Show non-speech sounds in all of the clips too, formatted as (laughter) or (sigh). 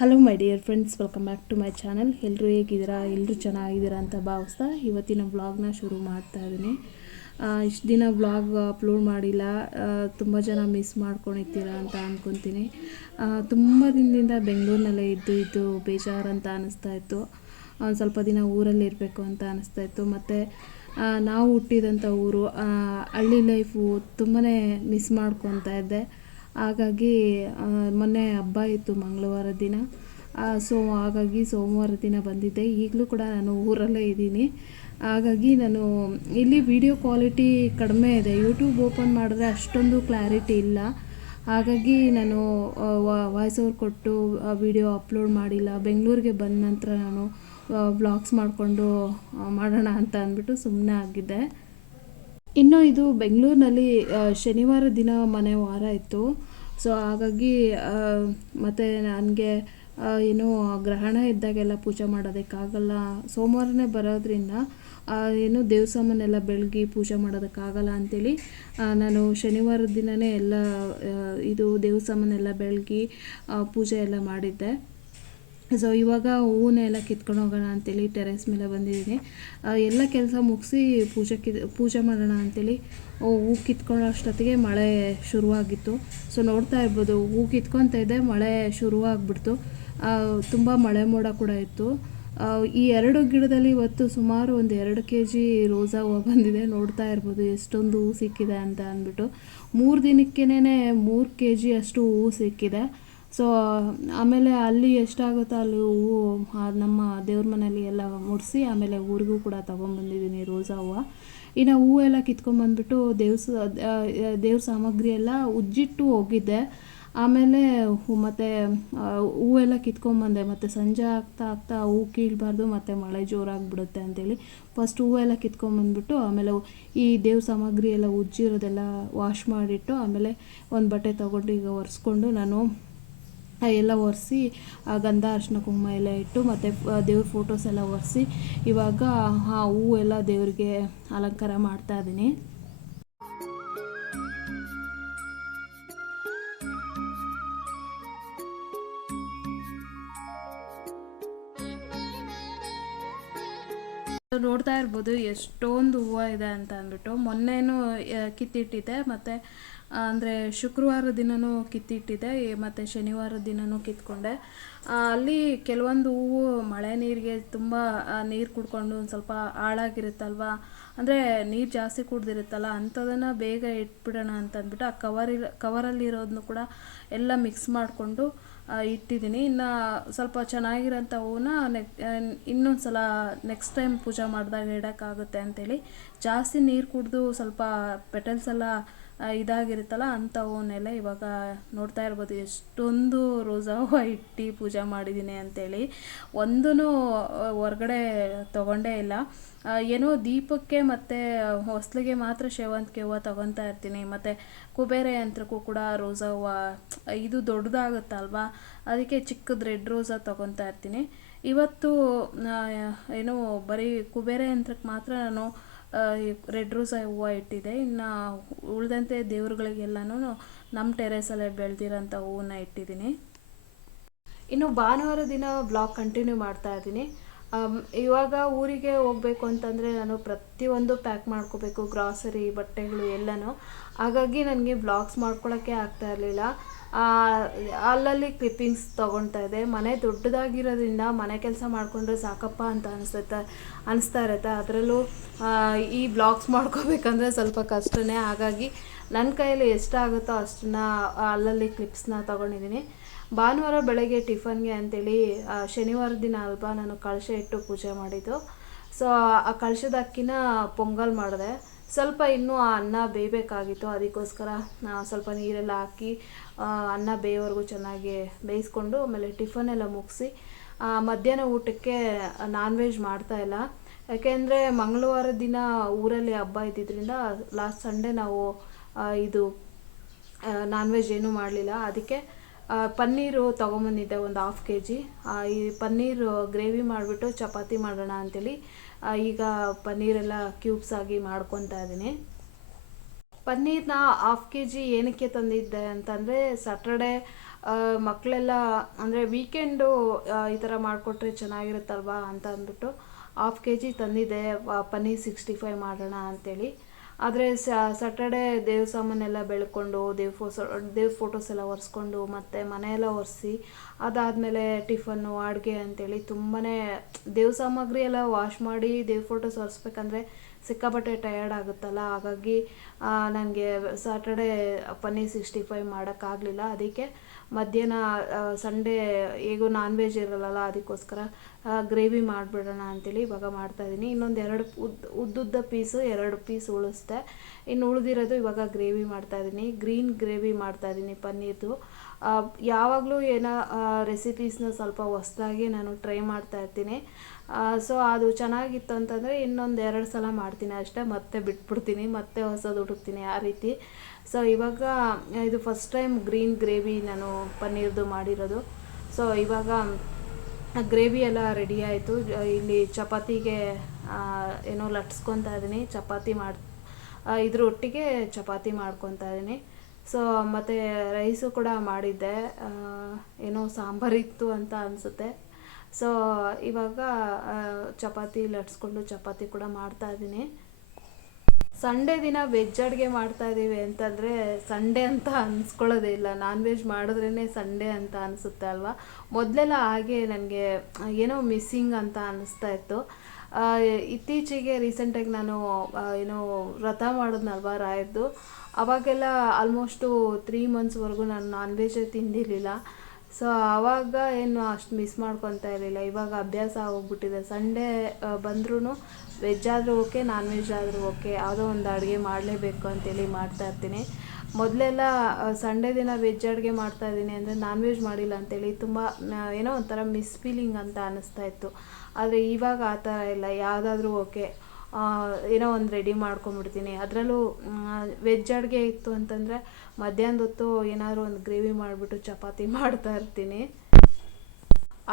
Hello my dear friends welcome back to my channel ಎಲ್ಲರೂ ಹೇಗಿದ್ದೀರಾ? ಎಲ್ಲರೂ ಚೆನ್ನಾಗಿದ್ದೀರಾ ಅಂತ ಭಾವಿಸ್ತಾ ಇವತ್ತಿನ ವ್ಲಾಗ್ನ ಶುರು ಮಾಡ್ತಾ ಇದ್ದೀನಿ. ಇಷ್ಟು ದಿನ ವ್ಲಾಗ್ ಅಪ್ಲೋಡ್ ಮಾಡಿಲ್ಲ. ತುಂಬ ಜನ ಮಿಸ್ ಮಾಡ್ಕೊಂಡಿರ್ತೀರಾ ಅಂತ ಅಂದ್ಕೊತೀನಿ ತುಂಬ ದಿನದಿಂದ ಬೆಂಗಳೂರಿನಲ್ಲೇ ಇದ್ದು ಇದ್ದು ಬೇಜಾರಂತ ಅನ್ನಿಸ್ತಾ ಇತ್ತು. ಒಂದು ಸ್ವಲ್ಪ ದಿನ ಊರಲ್ಲಿ ಇರಬೇಕು ಅಂತ ಅನ್ನಿಸ್ತಾ ಇತ್ತು. ಮತ್ತು ನಾವು ಹುಟ್ಟಿದಂಥ ಊರು ಹಳ್ಳಿ ಲೈಫು ತುಂಬಾ ಮಿಸ್ ಮಾಡ್ಕೊತಾ ಇದ್ದೆ. ಹಾಗಾಗಿ ಮೊನ್ನೆ ಹಬ್ಬ ಇತ್ತು ಮಂಗಳವಾರ ದಿನ. ಸೊ, ಹಾಗಾಗಿ ಸೋಮವಾರ ದಿನ ಬಂದಿದ್ದೆ. ಈಗಲೂ ಕೂಡ ನಾನು ಊರಲ್ಲೇ ಇದ್ದೀನಿ. ಹಾಗಾಗಿ ನಾನು, ಇಲ್ಲಿ ವಿಡಿಯೋ ಕ್ವಾಲಿಟಿ ಕಡಿಮೆ ಇದೆ. ಯೂಟ್ಯೂಬ್ ಓಪನ್ ಮಾಡಿದ್ರೆ ಅಷ್ಟೊಂದು ಕ್ಲಾರಿಟಿ ಇಲ್ಲ. ಹಾಗಾಗಿ ನಾನು ವಾಯ್ಸ್ ಓವರ್ ಕೊಟ್ಟು ವಿಡಿಯೋ ಅಪ್ಲೋಡ್ ಮಾಡಿಲ್ಲ. ಬೆಂಗಳೂರಿಗೆ ಬಂದ ನಂತರ ನಾನು ವ್ಲಾಗ್ಸ್ ಮಾಡಿಕೊಂಡು ಮಾಡೋಣ ಅಂತ ಅಂದ್ಬಿಟ್ಟು ಸುಮ್ಮನೆ ಆಗಿದ್ದೆ. ಇನ್ನು ಇದು ಬೆಂಗಳೂರಿನಲ್ಲಿ ಶನಿವಾರ ದಿನ ಮನೆ ವಾರ ಇತ್ತು. ಸೊ ಹಾಗಾಗಿ ಮತ್ತು ನನಗೆ ಏನು ಗ್ರಹಣ ಇದ್ದಾಗೆಲ್ಲ ಪೂಜೆ ಮಾಡೋದಕ್ಕಾಗಲ್ಲ. ಸೋಮವಾರನೇ ಬರೋದ್ರಿಂದ ಏನು ದೇವಸ್ಥಾನನೆಲ್ಲ ಬೆಳಗ್ಗೆ ಬೆಳಗಿ ಪೂಜೆ ಮಾಡೋದಕ್ಕಾಗಲ್ಲ ಅಂತೇಳಿ ನಾನು ಶನಿವಾರ ದಿನವೇ ಎಲ್ಲ ಇದು ದೇವಸ್ಥಾನನೆಲ್ಲ ಬೆಳಗ್ಗೆ ಬೆಳಗಿ ಪೂಜೆ ಎಲ್ಲ ಮಾಡಿದ್ದೆ. ಸೊ ಇವಾಗ ಹೂವನ್ನೆಲ್ಲ ಕಿತ್ಕೊಂಡು ಹೋಗೋಣ ಅಂತೇಳಿ ಟೆರೆಸ್ ಮೇಲೆ ಬಂದಿದ್ದೀನಿ. ಎಲ್ಲ ಕೆಲಸ ಮುಗಿಸಿ ಪೂಜೆ ಕಿ ಪೂಜೆ ಮಾಡೋಣ ಅಂತೇಳಿ ಹೂ ಕಿತ್ಕೊಳ್ಳೋ ಅಷ್ಟೊತ್ತಿಗೆ ಮಳೆ ಶುರುವಾಗಿತ್ತು. ಸೊ ನೋಡ್ತಾ ಇರ್ಬೋದು, ಹೂ ಕಿತ್ಕೊತ ಇದ್ದೆ ಮಳೆ ಶುರುವಾಗ್ಬಿಡ್ತು. ತುಂಬ ಮಳೆ ಮೋಡ ಕೂಡ ಇತ್ತು. ಈ ಎರಡು ಗಿಡದಲ್ಲಿ ಇವತ್ತು ಸುಮಾರು ಒಂದು ಎರಡು ಕೆ ಜಿ ರೋಸಾ ಹೂವು ಬಂದಿದೆ. ನೋಡ್ತಾ ಇರ್ಬೋದು, ಎಷ್ಟೊಂದು ಹೂ ಸಿಕ್ಕಿದೆ ಅಂತ ಅಂದ್ಬಿಟ್ಟು. ಮೂರು ದಿನಕ್ಕೇನೆ ಮೂರು ಕೆ ಜಿ ಅಷ್ಟು ಹೂವು ಸಿಕ್ಕಿದೆ. ಸೊ ಆಮೇಲೆ ಅಲ್ಲಿ ಎಷ್ಟಾಗುತ್ತೋ ಅಲ್ಲಿ ಹೂವು ನಮ್ಮ ದೇವ್ರ ಮನೇಲಿ ಎಲ್ಲ ಮುಡಿಸಿ ಆಮೇಲೆ ಊರಿಗೂ ಕೂಡ ತೊಗೊಂಬಂದಿದ್ದೀನಿ ರೋಸಾ ಹೂವು. ಇನ್ನು ಹೂವೆಲ್ಲ ಕಿತ್ಕೊಂಡ್ಬಂದ್ಬಿಟ್ಟು ದೇವ್ಸ ದೇವ್ರ ಸಾಮಗ್ರಿ ಎಲ್ಲ ಉಜ್ಜಿಟ್ಟು ಹೋಗಿದ್ದೆ. ಆಮೇಲೆ ಮತ್ತು ಹೂವೆಲ್ಲ ಕಿತ್ಕೊಂಡ್ಬಂದೆ ಮತ್ತು ಸಂಜೆ ಆಗ್ತಾ ಆಗ್ತಾ ಹೂ ಕೀಳಬಾರ್ದು, ಮತ್ತು ಮಳೆ ಜೋರಾಗಿಬಿಡುತ್ತೆ ಅಂತೇಳಿ ಫಸ್ಟ್ ಹೂವೆಲ್ಲ ಕಿತ್ಕೊಂಬಂದ್ಬಿಟ್ಟು ಆಮೇಲೆ ಈ ದೇವ್ರ ಸಾಮಗ್ರಿ ಎಲ್ಲ ಉಜ್ಜಿರೋದೆಲ್ಲ ವಾಶ್ ಮಾಡಿಟ್ಟು ಆಮೇಲೆ ಒಂದು ಬಟ್ಟೆ ತೊಗೊಂಡು ಈಗ ಒರೆಸ್ಕೊಂಡು ನಾನು ಎಲ್ಲ ಒರೆಸಿ ಗಂಧ ಅರಿಶಿನ ಕುಂಕುಮ ಎಲ್ಲ ಇಟ್ಟು ಮತ್ತು ದೇವ್ರ ಫೋಟೋಸ್ ಎಲ್ಲ ಒರೆಸಿ ಇವಾಗ ಆ ಹೂವು ಎಲ್ಲ ದೇವರಿಗೆ ಅಲಂಕಾರ ಮಾಡ್ತಾ ಇದ್ದೀನಿ. ನೋಡ್ತಾ ಇರ್ಬೋದು, ಎಷ್ಟೊಂದು ಹೂವು ಇದೆ ಅಂತ ಅಂದ್ಬಿಟ್ಟು. ಮೊನ್ನೆನೂ ಕಿತ್ತಿಟ್ಟಿದೆ ಮತ್ತು ಅಂದರೆ ಶುಕ್ರವಾರ ದಿನವೂ ಕಿತ್ತಿಟ್ಟಿದ್ದೆ ಮತ್ತು ಶನಿವಾರ ದಿನವೂ ಕಿತ್ಕೊಂಡೆ. ಅಲ್ಲಿ ಕೆಲವೊಂದು ಹೂವು ಮಳೆ ನೀರಿಗೆ ತುಂಬ ನೀರು ಕುಡ್ಕೊಂಡು ಒಂದು ಸ್ವಲ್ಪ ಹಾಳಾಗಿರುತ್ತಲ್ವ? ಅಂದರೆ ನೀರು ಜಾಸ್ತಿ ಕುಡ್ದಿರುತ್ತಲ್ಲ, ಅಂಥದನ್ನು ಬೇಗ ಇಟ್ಬಿಡೋಣ ಅಂತ ಅಂದ್ಬಿಟ್ಟು, ಆ ಕವರ್ ಕವರಲ್ಲಿರೋದನ್ನು ಕೂಡ ಎಲ್ಲ ಮಿಕ್ಸ್ ಮಾಡಿಕೊಂಡು ಇಟ್ಟಿದ್ದೀನಿ. ಇನ್ನು ಸ್ವಲ್ಪ ಚೆನ್ನಾಗಿರೋಂಥ ಹೂವನ್ನ ನೆಕ್ ಇನ್ನೊಂದು ಸಲ ನೆಕ್ಸ್ಟ್ ಟೈಮ್ ಪೂಜೆ ಮಾಡಿದಾಗ ಇಡೋಕ್ಕಾಗುತ್ತೆ ಅಂತೇಳಿ. ಜಾಸ್ತಿ ನೀರು ಕುಡಿದು ಸ್ವಲ್ಪ ಪೆಟಲ್ಸ್ ಎಲ್ಲ ಇದಾಗಿರುತ್ತಲ್ಲ ಅಂಥ ಹೂವನ್ನೆಲ್ಲ ಇವಾಗ ನೋಡ್ತಾ ಇರ್ಬೋದು. ಎಷ್ಟೊಂದು ರೋಸಾ ಹೂವು ಇಟ್ಟು ಪೂಜೆ ಮಾಡಿದ್ದೀನಿ ಅಂತೇಳಿ. ಒಂದೂ ಹೊರ್ಗಡೆ ತೊಗೊಂಡೇ ಇಲ್ಲ. ಏನೋ ದೀಪಕ್ಕೆ ಮತ್ತು ಹೊಸ್ಲಿಗೆ ಮಾತ್ರ ಸೇವಂತಿಗೆ ಹೂವು ತಗೊತಾ ಇರ್ತೀನಿ. ಮತ್ತು ಕುಬೇರ ಯಂತ್ರಕ್ಕೂ ಕೂಡ ರೋಸಾ ಹೂವು, ಇದು ದೊಡ್ಡದಾಗುತ್ತಲ್ವಾ? ಅದಕ್ಕೆ ಚಿಕ್ಕದು ರೆಡ್ ರೋಸಾ ತೊಗೊತಾ ಇರ್ತೀನಿ. ಇವತ್ತು ಏನು ಬರೀ ಕುಬೇರ ಯಂತ್ರಕ್ಕೆ ಮಾತ್ರ ನಾನು ರೆಡ್ ರೋಸಾ ಹೂವು ಇಟ್ಟಿದ್ದೆ. ಇನ್ನು ಉಳಿದಂತೆ ದೇವ್ರುಗಳಿಗೆಲ್ಲನೂ ನಮ್ಮ ಟೆರೇಸಲ್ಲೇ ಬೆಳೆದಿರೋಂಥ ಹೂವನ್ನ ಇಟ್ಟಿದ್ದೀನಿ. ಇನ್ನು ಭಾನುವಾರ ದಿನ ಬ್ಲಾಗ್ ಕಂಟಿನ್ಯೂ ಮಾಡ್ತಾ ಇದ್ದೀನಿ. ಇವಾಗ ಊರಿಗೆ ಹೋಗಬೇಕು ಅಂತಂದರೆ ನಾನು ಪ್ರತಿಯೊಂದು ಪ್ಯಾಕ್ ಮಾಡ್ಕೋಬೇಕು ಗ್ರಾಸರಿ ಬಟ್ಟೆಗಳು ಎಲ್ಲನೂ. ಹಾಗಾಗಿ ನನಗೆ ಬ್ಲಾಗ್ಸ್ ಮಾಡ್ಕೊಳ್ಳೋಕ್ಕೆ ಆಗ್ತಾ ಇರಲಿಲ್ಲ. ಅಲ್ಲಲ್ಲಿ ಕ್ಲಿಪ್ಪಿಂಗ್ಸ್ ತೊಗೊಳ್ತಾ ಇದೆ ಮನೆ ದೊಡ್ಡದಾಗಿರೋದ್ರಿಂದ ಮನೆ ಕೆಲಸ ಮಾಡಿಕೊಂಡ್ರೆ ಸಾಕಪ್ಪ ಅಂತ ಅನಿಸುತ್ತೆ, ಅನಿಸ್ತಾ ಇರುತ್ತೆ. ಅದರಲ್ಲೂ ಈ ಬ್ಲಾಗ್ಸ್ ಮಾಡ್ಕೋಬೇಕಂದ್ರೆ ಸ್ವಲ್ಪ ಕಷ್ಟನೇ. ಹಾಗಾಗಿ ನನ್ನ ಕೈಯಲ್ಲಿ ಎಷ್ಟಾಗುತ್ತೋ ಅಷ್ಟನ್ನ ಅಲ್ಲಲ್ಲಿ ಕ್ಲಿಪ್ಸ್ನ ತೊಗೊಂಡಿದ್ದೀನಿ. ಭಾನುವಾರ ಬೆಳಗ್ಗೆ ಟಿಫನ್ಗೆ ಅಂತೇಳಿ ಶನಿವಾರ ದಿನ ಅಲ್ವಾ ನಾನು ಕಳಶ ಇಟ್ಟು ಪೂಜೆ ಮಾಡಿದ್ದು. ಸೊ ಆ ಕಳಶದ ಅಕ್ಕಿನ ಪೊಂಗಲ್ ಮಾಡಿದೆ. ಸ್ವಲ್ಪ ಇನ್ನೂ ಆ ಅನ್ನ ಬೇಯಬೇಕಾಗಿತ್ತು. ಅದಕ್ಕೋಸ್ಕರ ಸ್ವಲ್ಪ ನೀರೆಲ್ಲ ಹಾಕಿ ಅನ್ನ ಬೇಯೋವರೆಗೂ ಚೆನ್ನಾಗಿ ಬೇಯಿಸ್ಕೊಂಡು ಆಮೇಲೆ ಟಿಫನ್ ಎಲ್ಲ ಮುಗಿಸಿ ಮಧ್ಯಾಹ್ನ ಊಟಕ್ಕೆ ನಾನ್ ವೆಜ್ ಮಾಡ್ತಾ ಇಲ್ಲ. ಯಾಕೆಂದರೆ ಮಂಗಳವಾರ ದಿನ ಊರಲ್ಲಿ ಹಬ್ಬ ಇದ್ದಿದ್ದರಿಂದ ಲಾಸ್ಟ್ ಸಂಡೇ ನಾವು ಇದು ನಾನ್ ವೆಜ್ ಏನೂ ಮಾಡಲಿಲ್ಲ. ಅದಕ್ಕೆ ಪನ್ನೀರು ತೊಗೊಂಬಂದಿದ್ದೆ ಒಂದು ಹಾಫ್ ಕೆ ಜಿ ಈ ಪನ್ನೀರು ಗ್ರೇವಿ ಮಾಡಿಬಿಟ್ಟು ಚಪಾತಿ ಮಾಡೋಣ ಅಂತೇಳಿ ಆ, ಈಗ ಪನ್ನೀರೆಲ್ಲ ಕ್ಯೂಬ್ಸ್ ಆಗಿ ಮಾಡ್ಕೊತಾ ಇದ್ದೀನಿ. ಪನ್ನೀರ್ನ ಹಾಫ್ ಕೆ ಜಿ ಏನಕ್ಕೆ ತಂದಿದ್ದೆ ಅಂತಂದರೆ ಸ್ಯಾಟರ್ಡೆ ಮಕ್ಕಳೆಲ್ಲ ಅಂದರೆ ವೀಕೆಂಡು ಈ ಥರ ಮಾಡಿಕೊಟ್ರೆ ಚೆನ್ನಾಗಿರುತ್ತಲ್ವಾ ಅಂತ ಅಂದ್ಬಿಟ್ಟು ಹಾಫ್ ಕೆ ಜಿ ತಂದಿದ್ದೆ ಪನ್ನೀರ್ ಸಿಕ್ಸ್ಟಿ ಫೈವ್ ಮಾಡೋಣ ಅಂತೇಳಿ. ಆದರೆ ಸ್ಯಾಟರ್ಡೆ ದೇವ್ರ ಸಾಮಾನೆಲ್ಲ ಬೆಳ್ಕೊಂಡು ದೇವ್ ಫೋಸೋ ದೇವ್ರ ಫೋಟೋಸ್ ಎಲ್ಲ ಒರೆಸ್ಕೊಂಡು, ಮತ್ತು ಮನೆಯೆಲ್ಲ ಒರೆಸಿ, ಅದಾದಮೇಲೆ ಟಿಫನ್ನು ಅಡುಗೆ ಅಂತೇಳಿ ತುಂಬಾ ದೇವ್ರ ಸಾಮಗ್ರಿ ಎಲ್ಲ ವಾಶ್ ಮಾಡಿ ದೇವ್ರ ಫೋಟೋಸ್ ಒರೆಸ್ಬೇಕಂದ್ರೆ ಸಿಕ್ಕಾಪಟ್ಟೆ ಟಯರ್ಡ್ ಆಗುತ್ತಲ್ಲ? ಹಾಗಾಗಿ ನನಗೆ ಸಾಟರ್ಡೆ ಪನ್ನೀರ್ ಸಿಕ್ಸ್ಟಿ ಫೈವ್ ಮಾಡೋಕ್ಕಾಗಲಿಲ್ಲ. ಅದಕ್ಕೆ ಮಧ್ಯಾಹ್ನ ಸಂಡೇ ಹೇಗೂ ನಾನ್ ವೆಜ್ ಇರಲ್ಲಲ್ಲ, ಅದಕ್ಕೋಸ್ಕರ ಗ್ರೇವಿ ಮಾಡಿಬಿಡೋಣ ಅಂತೇಳಿ ಇವಾಗ ಮಾಡ್ತಾಯಿದ್ದೀನಿ ಇನ್ನೊಂದು ಎರಡು ಉದ್ದ, ಉದ್ದುದ್ದ ಪೀಸು ಎರಡು ಪೀಸ್ ಉಳಿಸ್ದೆ. ಇನ್ನು ಉಳಿದಿರೋದು ಇವಾಗ ಗ್ರೇವಿ ಮಾಡ್ತಾಯಿದ್ದೀನಿ ಗ್ರೀನ್ ಗ್ರೇವಿ ಮಾಡ್ತಾಯಿದ್ದೀನಿ ಪನ್ನೀರ್ದು. ಯಾವಾಗಲೂ ಏನೋ ರೆಸಿಪೀಸ್ನ ಸ್ವಲ್ಪ ಹೊಸ್ದಾಗಿ ನಾನು ಟ್ರೈ ಮಾಡ್ತಾ ಇರ್ತೀನಿ. ಸೊ ಅದು ಚೆನ್ನಾಗಿತ್ತು ಅಂತಂದರೆ ಇನ್ನೊಂದು ಎರಡು ಸಲ ಮಾಡ್ತೀನಿ ಅಷ್ಟೇ, ಮತ್ತೆ ಬಿಟ್ಬಿಡ್ತೀನಿ, ಮತ್ತೆ ಹೊಸದು ಹುಡುಕ್ತೀನಿ ಆ ರೀತಿ. ಸೊ ಇವಾಗ, ಇದು ಫಸ್ಟ್ ಟೈಮ್ ಗ್ರೀನ್ ಗ್ರೇವಿ ನಾನು ಪನ್ನೀರ್ದು ಮಾಡಿರೋದು. ಸೊ ಇವಾಗ ಗ್ರೇವಿ ಎಲ್ಲ ರೆಡಿ ಆಯಿತು. ಇಲ್ಲಿ ಚಪಾತಿಗೆ ಏನೋ ಲಟ್ಸ್ಕೊತಾ ಇದ್ದೀನಿ ಚಪಾತಿ ಮಾಡಿ ಇದ್ರ ಒಟ್ಟಿಗೆ ಚಪಾತಿ ಮಾಡ್ಕೊತಾ ಇದ್ದೀನಿ ಸೊ ಮತ್ತು ರೈಸು ಕೂಡ ಮಾಡಿದ್ದೆ. ಏನೋ ಸಾಂಬಾರಿತ್ತು ಅಂತ ಅನಿಸುತ್ತೆ. ಸೊ ಇವಾಗ ಚಪಾತಿ ಲಟ್ಸ್ಕೊಂಡು ಚಪಾತಿ ಕೂಡ ಮಾಡ್ತಾ ಇದ್ದೀನಿ. ಸಂಡೇ ದಿನ ವೆಜ್ ಅಡುಗೆ ಮಾಡ್ತಾ ಇದ್ದೀವಿ ಅಂತಂದರೆ ಸಂಡೇ ಅಂತ ಅನ್ಸ್ಕೊಳ್ಳೋದೇ ಇಲ್ಲ. ನಾನ್ ವೆಜ್ ಮಾಡಿದ್ರೇ ಸಂಡೇ ಅಂತ ಅನಿಸುತ್ತೆ ಅಲ್ವಾ? ಮೊದಲೆಲ್ಲ ಹಾಗೆ ನನಗೆ ಏನೋ ಮಿಸ್ಸಿಂಗ್ ಅಂತ ಅನಿಸ್ತಾ ಇತ್ತು. ಇತ್ತೀಚೆಗೆ ರೀಸೆಂಟಾಗಿ ನಾನು ಏನೋ ವ್ರತ ಮಾಡಿದ್ನಲ್ವ ರಾಯರ್ದು? ಅವಾಗೆಲ್ಲ ಆಲ್ಮೋಸ್ಟು ತ್ರೀ ಮಂತ್ಸ್ವರೆಗೂ ನಾನು ನಾನ್ ವೆಜ್ ತಿಂದಿರಲಿಲ್ಲ. ಸೊ ಆವಾಗ ಏನು ಅಷ್ಟು ಮಿಸ್ ಮಾಡ್ಕೊತಾ ಇರಲಿಲ್ಲ. ಇವಾಗ ಅಭ್ಯಾಸ ಆಗೋಗ್ಬಿಟ್ಟಿದೆ. ಸಂಡೇ ಬಂದ್ರೂ ವೆಜ್ ಆದರೂ ಓಕೆ ನಾನ್ ವೆಜ್ ಆದರೂ ಓಕೆ ಯಾವುದೋ ಒಂದು ಅಡುಗೆ ಮಾಡಲೇಬೇಕು ಅಂತೇಳಿ ಮಾಡ್ತಾ ಇರ್ತೀನಿ. ಮೊದಲೆಲ್ಲ ಸಂಡೇ ದಿನ ವೆಜ್ ಅಡುಗೆ ಮಾಡ್ತಾ ಇದ್ದೀನಿ ಅಂದರೆ ನಾನ್ ವೆಜ್ ಮಾಡಿಲ್ಲ ಅಂತೇಳಿ ತುಂಬ ಏನೋ ಒಂಥರ ಮಿಸ್ ಫೀಲಿಂಗ್ ಅಂತ ಅನ್ನಿಸ್ತಾ ಇತ್ತು. ಆದರೆ ಇವಾಗ ಆ ಥರ ಇಲ್ಲ. ಯಾವುದಾದ್ರೂ ಓಕೆ ಏನೋ ಒಂದು ರೆಡಿ ಮಾಡ್ಕೊಂಬಿಡ್ತೀನಿ ಅದರಲ್ಲೂ ವೆಜ್ ಅಡುಗೆ ಇತ್ತು ಅಂತಂದರೆ ಮಧ್ಯಾಹ್ನದ ಹೊತ್ತು ಏನಾದರೂ ಒಂದು ಗ್ರೇವಿ ಮಾಡಿಬಿಟ್ಟು ಚಪಾತಿ (laughs) ಮಾಡ್ತಾ ಇರ್ತೀನಿ.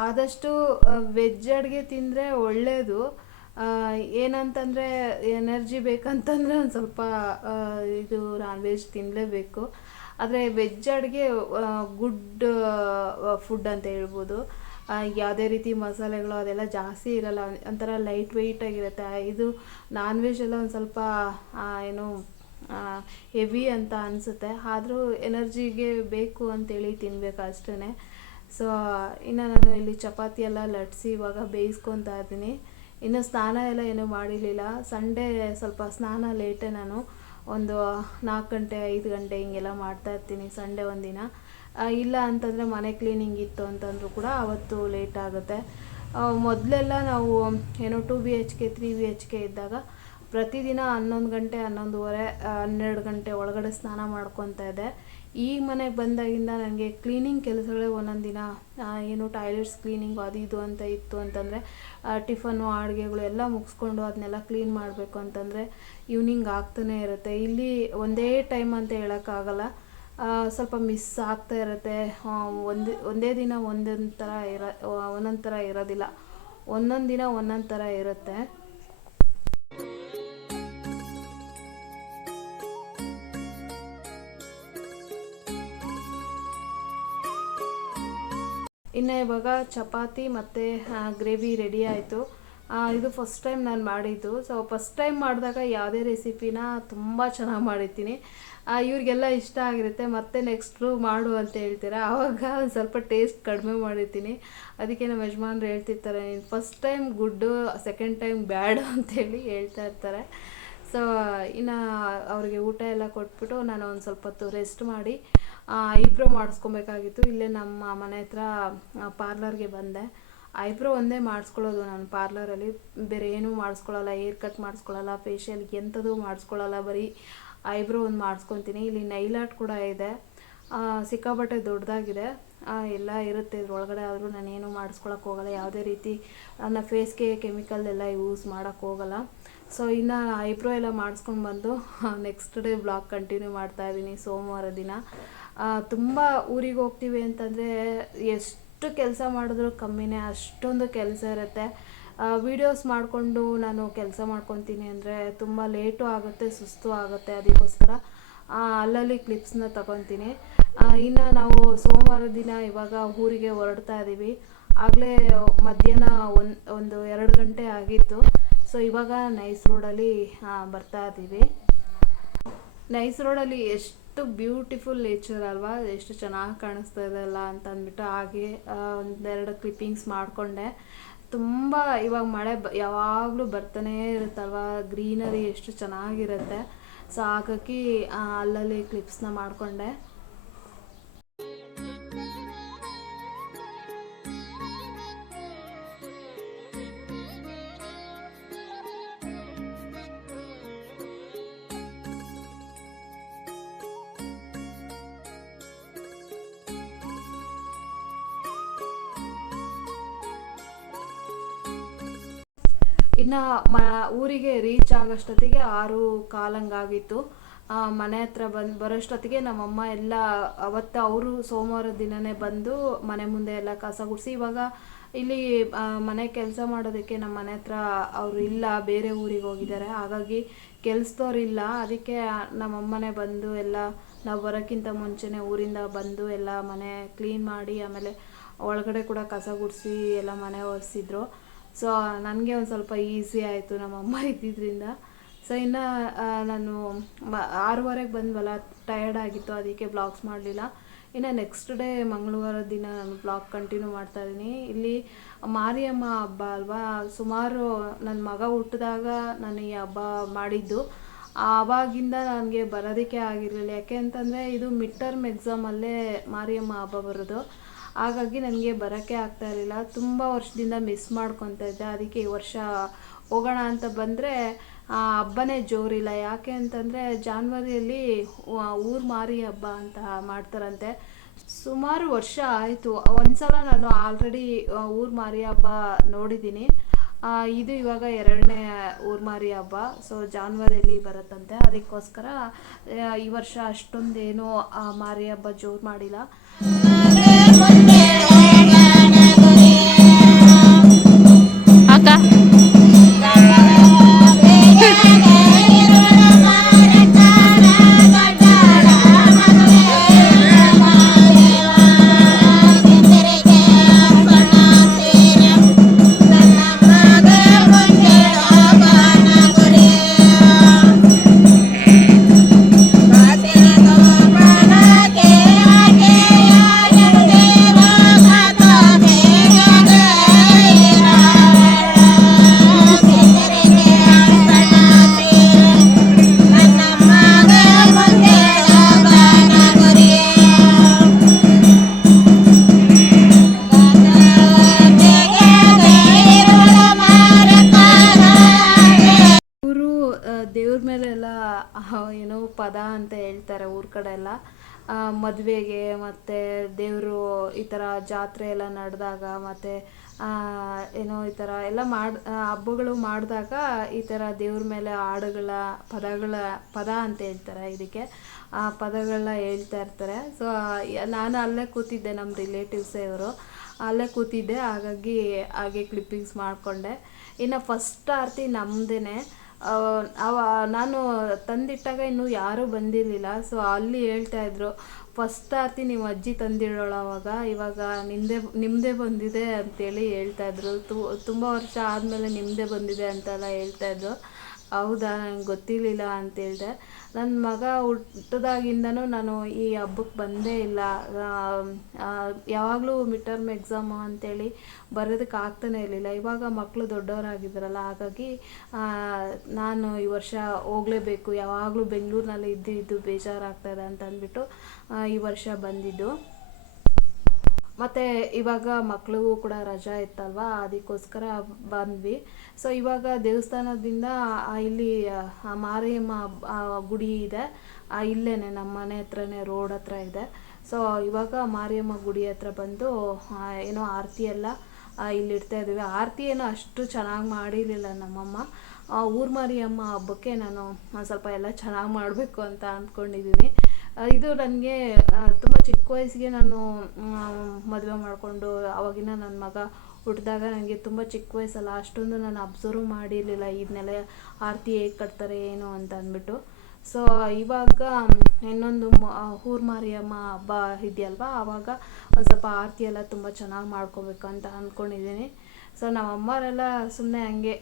ಆದಷ್ಟು ವೆಜ್ ಅಡುಗೆ ತಿಂದರೆ ಒಳ್ಳೆಯದು ಏನಂತಂದರೆ ಎನರ್ಜಿ ಬೇಕಂತಂದರೆ ಒಂದು ಸ್ವಲ್ಪ ಇದು ನಾನ್ ವೆಜ್ ತಿನ್ನಲೇಬೇಕು ಆದರೆ ವೆಜ್ ಅಡುಗೆ ಗುಡ್ ಫುಡ್ ಅಂತ ಹೇಳ್ಬೋದು. ಯಾವುದೇ ರೀತಿ ಮಸಾಲೆಗಳು ಅದೆಲ್ಲ ಜಾಸ್ತಿ ಇರಲ್ಲ. ಒಂಥರ ಲೈಟ್ ವೆಯ್ಟ್ ಆಗಿರುತ್ತೆ. ಇದು ನಾನ್ ವೆಜ್ ಎಲ್ಲ ಒಂದು ಸ್ವಲ್ಪ ಏನು ಹೆವಿ ಅಂತ ಅನಿಸುತ್ತೆ. ಆದರೂ ಎನರ್ಜಿಗೆ ಬೇಕು ಅಂತೇಳಿ ತಿನ್ಬೇಕು ಅಷ್ಟೇ ಸೊ ಇನ್ನು ನಾನು ಇಲ್ಲಿ ಚಪಾತಿ ಎಲ್ಲ ಲಟ್ಸಿ ಇವಾಗ ಬೇಯಿಸ್ಕೊತಾ ಇದ್ದೀನಿ. ಇನ್ನು ಸ್ನಾನ ಎಲ್ಲ ಏನೂ ಮಾಡಿರಲಿಲ್ಲ. ಸಂಡೇ ಸ್ವಲ್ಪ ಸ್ನಾನ ಲೇಟೇ ನಾನು. ಒಂದು ನಾಲ್ಕು ಗಂಟೆ, ಐದು ಗಂಟೆ ಹಿಂಗೆಲ್ಲ ಮಾಡ್ತಾ ಇರ್ತೀನಿ. ಸಂಡೇ ಒಂದಿನ. ಇಲ್ಲ ಅಂತಂದರೆ ಮನೆ ಕ್ಲೀನಿಂಗ್ ಇತ್ತು ಅಂತಂದರೂ ಕೂಡ ಅವತ್ತು ಲೇಟ್ ಆಗುತ್ತೆ. ಮೊದಲೆಲ್ಲ ನಾವು, ಏನೋ two B H K three B H K ಇದ್ದಾಗ ಪ್ರತಿದಿನ ಹನ್ನೊಂದು ಗಂಟೆ, ಹನ್ನೊಂದುವರೆ ಹನ್ನೆರಡು ಗಂಟೆ ಒಳಗಡೆ ಸ್ನಾನ ಮಾಡ್ಕೊತಾ ಇದ್ದೆ. ಈ ಮನೆಗೆ ಬಂದಾಗಿಂದ ನನಗೆ ಕ್ಲೀನಿಂಗ್ ಕೆಲಸಗಳೇ ಒಂದೊಂದು ದಿನ ಏನು ಟಾಯ್ಲೆಟ್ಸ್ ಕ್ಲೀನಿಂಗು ಅದು ಇದು ಅಂತ ಇತ್ತು ಅಂತಂದರೆ ಟಿಫನ್ನು ಅಡುಗೆಗಳು ಎಲ್ಲ ಮುಗಿಸ್ಕೊಂಡು ಅದನ್ನೆಲ್ಲ ಕ್ಲೀನ್ ಮಾಡಬೇಕು ಅಂತಂದರೆ ಈವ್ನಿಂಗ್ ಆಗ್ತಾನೇ ಇರುತ್ತೆ. ಇಲ್ಲಿ ಒಂದೇ ಟೈಮ್ ಅಂತ ಹೇಳೋಕ್ಕಾಗಲ್ಲ. ಸ್ವಲ್ಪ ಮಿಸ್ ಆಗ್ತಾ ಇರುತ್ತೆ. ಒಂದು, ಒಂದೇ ದಿನ ಒಂದೊಂದು ಥರ ಇರ ಒಂದೊಂದು ಥರ ಇರೋದಿಲ್ಲ. ಒಂದೊಂದು ದಿನ ಒಂದೊಂದು ಥರ ಇರುತ್ತೆ. ಇನ್ನು ಇವಾಗ ಚಪಾತಿ ಮತ್ತು ಗ್ರೇವಿ ರೆಡಿ ಆಯಿತು. ಇದು ಫಸ್ಟ್ ಟೈಮ್ ನಾನು ಮಾಡಿದ್ದು. ಸೊ ಫಸ್ಟ್ ಟೈಮ್ ಮಾಡಿದಾಗ ಯಾವುದೇ ರೆಸಿಪಿನ ತುಂಬ ಚೆನ್ನಾಗಿ ಮಾಡಿರ್ತೀನಿ. ಇವರಿಗೆಲ್ಲ ಇಷ್ಟ ಆಗಿರುತ್ತೆ. ಮತ್ತೆ ನೆಕ್ಸ್ಟು ಮಾಡು ಅಂತ ಹೇಳ್ತೀರಾ? ಆವಾಗ ಒಂದು ಸ್ವಲ್ಪ ಟೇಸ್ಟ್ ಕಡಿಮೆ ಮಾಡಿರ್ತೀನಿ. ಅದಕ್ಕೆ ನಮ್ಮ ಯಜಮಾನ್ರು ಹೇಳ್ತಿರ್ತಾರೆ, ನೀನು first time good second time bad ಅಂತೇಳಿ ಹೇಳ್ತಾ ಇರ್ತಾರೆ. ಸೊ ಇನ್ನು ಅವ್ರಿಗೆ ಊಟ ಎಲ್ಲ ಕೊಟ್ಬಿಟ್ಟು ನಾನು ಒಂದು ಸ್ವಲ್ಪ ಹೊತ್ತು ರೆಸ್ಟ್ ಮಾಡಿ ಐಬ್ರೋ ಮಾಡಿಸ್ಕೊಬೇಕಾಗಿತ್ತು. ಇಲ್ಲೇ ನಮ್ಮ ಮನೆ ಹತ್ರ ಪಾರ್ಲರ್ಗೆ ಬಂದೆ. ಐಬ್ರೋ ಒಂದೇ ಮಾಡಿಸ್ಕೊಳ್ಳೋದು ನಾನು ಪಾರ್ಲರಲ್ಲಿ. ಬೇರೆ ಏನೂ ಮಾಡಿಸ್ಕೊಳ್ಳಲ್ಲ ಏರ್ ಕಟ್ ಮಾಡಿಸ್ಕೊಳ್ಳಲ್ಲ ಫೇಶಿಯಲ್ ಎಂಥದ್ದು ಮಾಡಿಸ್ಕೊಳ್ಳಲ್ಲ, ಬರೀ ಐಬ್ರೋ ಒಂದು ಮಾಡಿಸ್ಕೊತೀನಿ. ಇಲ್ಲಿ ನೈಲ್ ಆರ್ಟ್ ಕೂಡ ಇದೆ. ಸಿಕ್ಕಾಪಟ್ಟೆ ದೊಡ್ಡದಾಗಿದೆ ಎಲ್ಲ ಇರುತ್ತೆ. ಇದ್ರೊಳಗಡೆ ಆದರೂ ನಾನೇನು ಮಾಡಿಸ್ಕೊಳಕ್ಕೆ ಹೋಗಲ್ಲ. ಯಾವುದೇ ರೀತಿ ನನ್ನ ಫೇಸ್ಗೆ ಕೆಮಿಕಲ್ ಎಲ್ಲ ಯೂಸ್ ಮಾಡೋಕ್ಕೆ ಹೋಗಲ್ಲ. ಸೊ ಇನ್ನು ಐಬ್ರೋ ಎಲ್ಲ ಮಾಡಿಸ್ಕೊಂಡು ಬಂದು ನೆಕ್ಸ್ಟ್ ಡೇ ಬ್ಲಾಗ್ ಕಂಟಿನ್ಯೂ ಮಾಡ್ತಾ ಇದ್ದೀನಿ ಸೋಮವಾರ ದಿನ. ತುಂಬ ಊರಿಗೆ ಹೋಗ್ತೀವಿ ಅಂತಂದರೆ ಎಷ್ಟು ಕೆಲಸ ಮಾಡಿದ್ರು ಕಮ್ಮಿನೇ, ಅಷ್ಟೊಂದು ಕೆಲಸ ಇರುತ್ತೆ. ವೀಡಿಯೋಸ್ ಮಾಡಿಕೊಂಡು ನಾನು ಕೆಲಸ ಮಾಡ್ಕೊತೀನಿ ಅಂದರೆ ತುಂಬ ಲೇಟು ಆಗುತ್ತೆ, ಸುಸ್ತು ಆಗುತ್ತೆ ಅದಕ್ಕೋಸ್ಕರ. ಅಲ್ಲಲ್ಲಿ ಕ್ಲಿಪ್ಸ್ನ ತಗೊತೀನಿ ಇನ್ನು ನಾವು ಸೋಮವಾರ ದಿನ ಇವಾಗ ಊರಿಗೆ ಹೊರಡ್ತಾ ಇದ್ದೀವಿ ಆಗಲೇ ಮಧ್ಯಾಹ್ನ ಒಂದು ಒಂದು ಎರಡು ಗಂಟೆ ಆಗಿತ್ತು. ಸೊ ಇವಾಗ ನೈಸ್ ರೋಡಲ್ಲಿ ಬರ್ತಾ ಇದ್ದೀವಿ ನೈಸ್ ರೋಡಲ್ಲಿ ಎಷ್ಟು ಬ್ಯೂಟಿಫುಲ್ ನೇಚರ್ ಅಲ್ವಾ? ಎಷ್ಟು ಚೆನ್ನಾಗಿ ಕಾಣಿಸ್ತಾ ಇದೆಲ್ಲ ಅಂತ ಅಂದ್ಬಿಟ್ಟು ಹಾಗೆ ಒಂದೆರಡು ಕ್ಲಿಪ್ಪಿಂಗ್ಸ್ ಮಾಡಿಕೊಂಡೆ. ತುಂಬ ಇವಾಗ ಮಳೆ ಬ, ಯಾವಾಗಲೂ ಬರ್ತಾನೇ ಇರುತ್ತಲ್ವ? ಗ್ರೀನರಿ ಎಷ್ಟು ಚೆನ್ನಾಗಿರುತ್ತೆ. ಸೊ ಹಾಗಾಗಿ ಅಲ್ಲಲ್ಲಿ ಕ್ಲಿಪ್ಸ್ನ ಮಾಡಿಕೊಂಡೆ. ಇನ್ನು ಮ ಊರಿಗೆ ರೀಚ್ ಆಗೋಷ್ಟೊತ್ತಿಗೆ ಆರು ಕಾಲಂಗಾಗಿತ್ತು. ಮನೆ ಹತ್ರ ಬಂದು, ಬರೋಷ್ಟೊತ್ತಿಗೆ ನಮ್ಮಮ್ಮ ಎಲ್ಲ ಅವತ್ತು ಅವರು ಸೋಮವಾರ ದಿನನೇ ಬಂದು ಮನೆ ಮುಂದೆ ಎಲ್ಲ ಕಸ ಗುಡಿಸಿ, ಇವಾಗ ಇಲ್ಲಿ ಮನೆ ಕೆಲಸ ಮಾಡೋದಕ್ಕೆ ನಮ್ಮ ಮನೆ ಹತ್ರ ಅವರು ಇಲ್ಲ, ಬೇರೆ ಊರಿಗೆ ಹೋಗಿದ್ದಾರೆ. ಹಾಗಾಗಿ ಕೆಲ್ಸದವ್ರು ಇಲ್ಲ. ಅದಕ್ಕೆ ನಮ್ಮಮ್ಮನೇ ಬಂದು ಎಲ್ಲ, ನಾವು ಬರೋಕ್ಕಿಂತ ಮುಂಚೆನೇ ಊರಿಂದ ಬಂದು ಎಲ್ಲ ಮನೆ ಕ್ಲೀನ್ ಮಾಡಿ, ಆಮೇಲೆ ಒಳಗಡೆ ಕೂಡ ಕಸ ಗುಡಿಸಿ ಎಲ್ಲ ಮನೆ ಒರೆಸಿದ್ರು. ಸೊ, ನನಗೆ ಒಂದು ಸ್ವಲ್ಪ ಈಸಿ ಆಯಿತು ನಮ್ಮಮ್ಮ ಇದ್ದಿದ್ದರಿಂದ ಸೊ ಇನ್ನು ನಾನು ಆರೂವರೆಗೆ ಬಂದ್ವಲ್ಲ ಟಯರ್ಡ್ ಆಗಿತ್ತು, ಅದಕ್ಕೆ ಬ್ಲಾಗ್ಸ್ ಮಾಡಲಿಲ್ಲ. ಇನ್ನು ನೆಕ್ಸ್ಟ್ ಡೇ ಮಂಗಳವಾರ ದಿನ ನಾನು ಬ್ಲಾಗ್ ಕಂಟಿನ್ಯೂ ಮಾಡ್ತಾ ಇದ್ದೀನಿ. ಇಲ್ಲಿ ಮಾರಿಯಮ್ಮ ಹಬ್ಬ ಅಲ್ವಾ, ಸುಮಾರು ನನ್ನ ಮಗ ಹುಟ್ಟಿದಾಗ ನಾನು ಈ ಹಬ್ಬ ಮಾಡಿದ್ದು. ಆವಾಗಿಂದ ನನಗೆ ಬರೋದಕ್ಕೆ ಆಗಿರಲಿಲ್ಲ. ಯಾಕೆ ಅಂತಂದರೆ, ಇದು ಮಿಡ್ ಟರ್ಮ್ ಎಕ್ಸಾಮಲ್ಲೇ ಮಾರಿಯಮ್ಮ ಹಬ್ಬ ಬರೋದು. ಹಾಗಾಗಿ ನನಗೆ ಬರೋಕ್ಕೆ ಆಗ್ತಾ ಇರಲಿಲ್ಲ. ತುಂಬ ವರ್ಷದಿಂದ ಮಿಸ್ ಮಾಡ್ಕೊತಾ ಇದ್ದೆ. ಅದಕ್ಕೆ ಈ ವರ್ಷ ಹೋಗೋಣ ಅಂತ ಬಂದರೆ, ಆ, ಹಬ್ಬನೇ ಜೋರಿಲ್ಲ. ಯಾಕೆ ಅಂತಂದರೆ, ಜಾನ್ವರಿಯಲ್ಲಿ ಊರು ಮಾರಿ ಹಬ್ಬ ಅಂತ ಮಾಡ್ತಾರಂತೆ. ಸುಮಾರು ವರ್ಷ ಆಯಿತು. ಒಂದ್ಸಲ ನಾನು ಆಲ್ರೆಡಿ ಊರು ಮಾರಿ ಹಬ್ಬ ನೋಡಿದ್ದೀನಿ. ಇದು ಇವಾಗ ಎರಡನೇ ಊರ್ಮಾರಿ ಹಬ್ಬ. ಸೊ ಜಾನ್ವರಿಯಲ್ಲಿ ಬರುತ್ತಂತೆ. ಅದಕ್ಕೋಸ್ಕರ ಈ ವರ್ಷ ಅಷ್ಟೊಂದೇನು ಮಾರಿ ಹಬ್ಬ ಜೋರು ಮಾಡಿಲ್ಲ. ಊರ ಕಡೆ ಎಲ್ಲ ಮದುವೆಗೆ ಮತ್ತು ದೇವರು ಈ ಥರ ಜಾತ್ರೆ ಎಲ್ಲ ನಡೆದಾಗ ಮತ್ತು ಏನೋ ಈ ಥರ ಎಲ್ಲ ಮಾಡಿ ಹಬ್ಬಗಳು ಮಾಡಿದಾಗ ಈ ಥರ ದೇವ್ರ ಮೇಲೆ ಹಾಡುಗಳ, ಪದಗಳ, ಪದ ಅಂತ ಹೇಳ್ತಾರೆ ಇದಕ್ಕೆ. ಆ, ಪದಗಳನ್ನ ಹೇಳ್ತಾ ಇರ್ತಾರೆ. ಸೊ ನಾನು ಅಲ್ಲೇ ಕೂತಿದ್ದೆ ನಮ್ಮ ರಿಲೇಟಿವ್ಸೇ ಇವರು. ಅಲ್ಲೇ ಕೂತಿದ್ದೆ, ಹಾಗಾಗಿ ಹಾಗೆ ಕ್ಲಿಪ್ಪಿಂಗ್ಸ್ ಮಾಡಿಕೊಂಡೆ. ಇನ್ನು ಫಸ್ಟ್ ಆರತಿ ನಮ್ಮದೇ ಅವ ನಾನು ತಂದಿಟ್ಟಾಗ ಇನ್ನೂ ಯಾರೂ ಬಂದಿರಲಿಲ್ಲ. ಸೊ ಅಲ್ಲಿ ಹೇಳ್ತಾ ಇದ್ರು, ಫಸ್ಟ್ ಆರ್ತಿ ನಿಮ್ಮ ಅಜ್ಜಿ ತಂದಿರೋಳ ಅವಾಗ. ಇವಾಗ ನಿಮ್ಮದೇ ನಿಮ್ಮದೇ ಬಂದಿದೆ ಅಂತೇಳಿ ಹೇಳ್ತಾ ಇದ್ರು. ತುಂಬ ವರ್ಷ ಆದಮೇಲೆ ನಿಮ್ಮದೇ ಬಂದಿದೆ ಅಂತೆಲ್ಲ ಹೇಳ್ತಾ ಇದ್ರು. ಹೌದಾ? ನಂಗೆ ಗೊತ್ತಿರಲಿಲ್ಲ ಅಂತ ಹೇಳಿದೆ. ನನ್ನ ಮಗ ಹುಟ್ಟಿದಾಗಿಂದನೂ ನಾನು ಈ ಹಬ್ಬಕ್ಕೆ ಬಂದೇ ಇಲ್ಲ. ಯಾವಾಗಲೂ ಮಿಡ್ ಟರ್ಮ್ ಎಕ್ಸಾಮು ಅಂತೇಳಿ ಬರೋದಕ್ಕೆ ಆಗ್ತಾನೇ ಇರಲಿಲ್ಲ. ಇವಾಗ ಮಕ್ಕಳು ದೊಡ್ಡವರಾಗಿದ್ದಾರಲ್ಲ, ಹಾಗಾಗಿ ನಾನು ಈ ವರ್ಷ ಹೋಗಲೇಬೇಕು. ಯಾವಾಗಲೂ ಬೆಂಗಳೂರಿನಲ್ಲಿ ಇದ್ದು ಇದ್ದು ಬೇಜಾರಾಗ್ತದೆ ಅಂತ ಅಂದ್ಬಿಟ್ಟು ಈ ವರ್ಷ ಬಂದಿದ್ದು. ಮತ್ತು ಇವಾಗ ಮಕ್ಕಳಿಗೂ ಕೂಡ ರಜಾ ಇತ್ತಲ್ವ? ಅದಕ್ಕೋಸ್ಕರ ಬಂದ್ವಿ. ಸೊ ಇವಾಗ ದೇವಸ್ಥಾನದಿಂದ ಇಲ್ಲಿ ಮಾರಿಯಮ್ಮ ಗುಡಿ ಇದೆ. ಇಲ್ಲೇ ನಮ್ಮ ಮನೆ ಹತ್ರನೇ, ರೋಡ್ ಹತ್ರ ಇದೆ. ಸೊ ಇವಾಗ ಮಾರಿಯಮ್ಮ ಗುಡಿ ಹತ್ರ ಬಂದು ಏನೋ ಆರತಿ ಎಲ್ಲ ಇಲ್ಲಿ ಇಡ್ತಾ ಇದ್ದೀವಿ. ಆರತಿ ಏನೋ ಅಷ್ಟು ಚೆನ್ನಾಗಿ ಮಾಡಿರಲಿಲ್ಲ ನಮ್ಮಮ್ಮ. ಊರ್ ಮಾರಿಯಮ್ಮ ಹಬ್ಬಕ್ಕೆ ನಾನು ಸ್ವಲ್ಪ ಎಲ್ಲ ಚೆನ್ನಾಗಿ ಮಾಡಬೇಕು ಅಂತ ಅಂದ್ಕೊಂಡಿದ್ದೀನಿ ಇದು ನನಗೆ ತುಂಬ ಚಿಕ್ಕ ವಯಸ್ಸಿಗೆ ನಾನು ಮದುವೆ ಮಾಡಿಕೊಂಡು, ಅವಾಗಿನ ನನ್ನ ಮಗ ಹುಟ್ಟಿದಾಗ ನನಗೆ ತುಂಬ ಚಿಕ್ಕ ವಯಸ್ಸಲ್ಲ, ಅಷ್ಟೊಂದು ನಾನು ಅಬ್ಸರ್ವ್ ಮಾಡಿರಲಿಲ್ಲ ಇದನ್ನೆಲ್ಲ ಆರತಿ ಹೇಗೆ ಕಟ್ತಾರೆ, ಏನು ಅಂತ ಅಂದ್ಬಿಟ್ಟು. ಸೊ ಇವಾಗ, ಇನ್ನೊಂದು ಊರ್ ಮಾರಿಯಮ್ಮ ಹಬ್ಬ ಇದೆಯಲ್ವಾ ಆವಾಗ ಒಂದು ಸ್ವಲ್ಪ ಆರತಿ ಎಲ್ಲ ತುಂಬ ಚೆನ್ನಾಗಿ ಮಾಡ್ಕೋಬೇಕು ಅಂತ ಅಂದ್ಕೊಂಡಿದ್ದೀನಿ ಸೊ ನಮ್ಮ ಅಮ್ಮರೆಲ್ಲ ಸುಮ್ಮನೆ ಹಂಗೆ,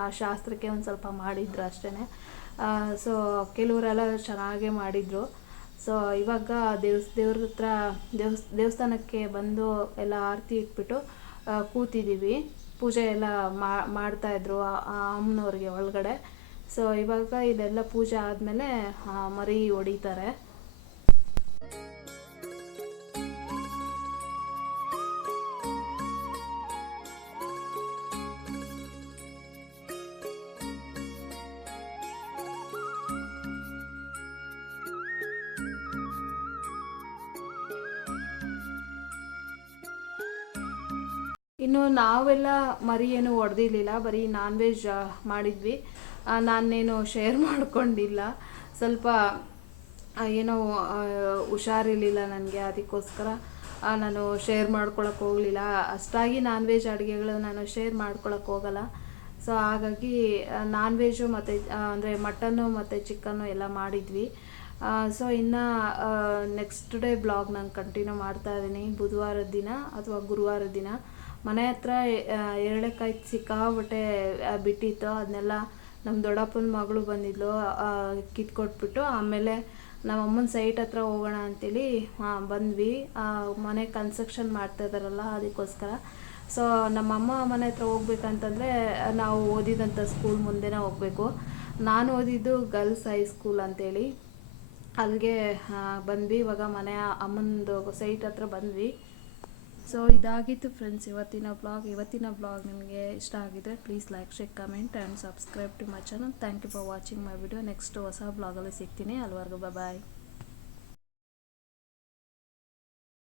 ಆ ಶಾಸ್ತ್ರಕ್ಕೆ ಒಂದು ಸ್ವಲ್ಪ ಮಾಡಿದ್ರು ಅಷ್ಟೇ ಸೊ ಕೆಲವರೆಲ್ಲ ಚೆನ್ನಾಗೇ ಮಾಡಿದರು. ಸೊ ಇವಾಗ ದೇವ್ಸ್, ದೇವ್ರ ಹತ್ರ ದೇವ್ಸ್, ದೇವಸ್ಥಾನಕ್ಕೆ ಬಂದು ಎಲ್ಲ ಆರತಿ ಇಟ್ಬಿಟ್ಟು ಕೂತಿದ್ದೀವಿ ಪೂಜೆ ಎಲ್ಲ ಮಾ- ಮಾಡ್ತಾಯಿದ್ರು ಆ ಆ ಅಮ್ಮನವ್ರಿಗೆ ಒಳಗಡೆ. ಸೊ ಇವಾಗ ಇದೆಲ್ಲ ಪೂಜೆ ಆದಮೇಲೆ ಮರಿ ಹೊಡಿತಾರೆ ನಾವೆಲ್ಲ ಮರಿ ಏನು ಹೊಡೆದಿರ್ಲಿಲ್ಲ ಬರೀ ನಾನ್ ವೆಜ್ ಮಾಡಿದ್ವಿ. ನಾನೇನು ಶೇರ್ (laughs) ಮಾಡ್ಕೊಂಡಿಲ್ಲ. ಸ್ವಲ್ಪ ಏನೋ ಹುಷಾರಿರಲಿಲ್ಲ ಹುಷಾರಿರ್ಲಿಲ್ಲ ನನಗೆ. ಅದಕ್ಕೋಸ್ಕರ ನಾನು ಶೇರ್ ಮಾಡ್ಕೊಳಕ್ಕೆ ಹೋಗಲಿಲ್ಲ. ಅಷ್ಟಾಗಿ ನಾನ್ ವೆಜ್ ಅಡುಗೆಗಳು ನಾನು ಶೇರ್ ಮಾಡ್ಕೊಳಕ್ಕೆ ಹೋಗಲ್ಲ. ಸೊ ಹಾಗಾಗಿ ನಾನ್ ವೆಜ್ಜು ಮತ್ತು ಅಂದರೆ ಮಟನ್ನು ಮತ್ತು ಚಿಕನ್ನು ಎಲ್ಲ ಮಾಡಿದ್ವಿ. ಸೊ ಇನ್ನು ನೆಕ್ಸ್ಟ್ ಡೇ ಬ್ಲಾಗ್ ನಾನು ಕಂಟಿನ್ಯೂ ಮಾಡ್ತಾ ಇದ್ದೀನಿ. ಬುಧವಾರದ ದಿನ ಅಥವಾ ಗುರುವಾರದ ದಿನ. ಮನೆ ಹತ್ರ ಎರಡೇಕಾಯಿ ಸಿಕ್ಕಾಬಟ್ಟೆ ಬಿಟ್ಟಿತ್ತು. ಅದನ್ನೆಲ್ಲ ನಮ್ಮ ದೊಡ್ಡಪ್ಪನ ಮಗಳು ಬಂದಿದ್ಲು ಕಿತ್ಕೊಟ್ಬಿಟ್ಟು. ಆಮೇಲೆ ನಮ್ಮ ಅಮ್ಮನ ಸೈಟ್ ಹತ್ರ ಹೋಗೋಣ ಅಂತೇಳಿ ಹಾಂ ಬಂದ್ವಿ. ಮನೆ ಕನ್ಸ್ಟ್ರಕ್ಷನ್ ಮಾಡ್ತಾ ಇದ್ದಾರಲ್ಲ ಅದಕ್ಕೋಸ್ಕರ. ಸೊ ನಮ್ಮಮ್ಮ ಮನೆ ಹತ್ರ ಹೋಗ್ಬೇಕಂತಂದರೆ, ನಾವು ಓದಿದಂಥ ಸ್ಕೂಲ್ ಮುಂದೆನೇ ಹೋಗಬೇಕು. ನಾನು ಓದಿದ್ದು ಗರ್ಲ್ಸ್ ಹೈಸ್ಕೂಲ್ ಅಂತೇಳಿ. ಅಲ್ಲಿಗೆ ಬಂದ್ವಿ. ಇವಾಗ ಮನೆ ಅಮ್ಮನದು ಸೈಟ್ ಹತ್ರ ಬಂದ್ವಿ. ಸೊ ಇದಾಗಿತ್ತು ಫ್ರೆಂಡ್ಸ್ ಇವತ್ತಿನ ಬ್ಲಾಗ್ ಇವತ್ತಿನ ಬ್ಲಾಗ್ ನಿಮಗೆ ಇಷ್ಟ ಆಗಿದ್ರೆ please like share comment and subscribe to my channel thank you for watching my video next ಹೊಸ ಬ್ಲಾಗಲ್ಲಿ ಸಿಗ್ತೀನಿ. ಅಲ್ಲಿವರೆಗೂ ಬಾಯ್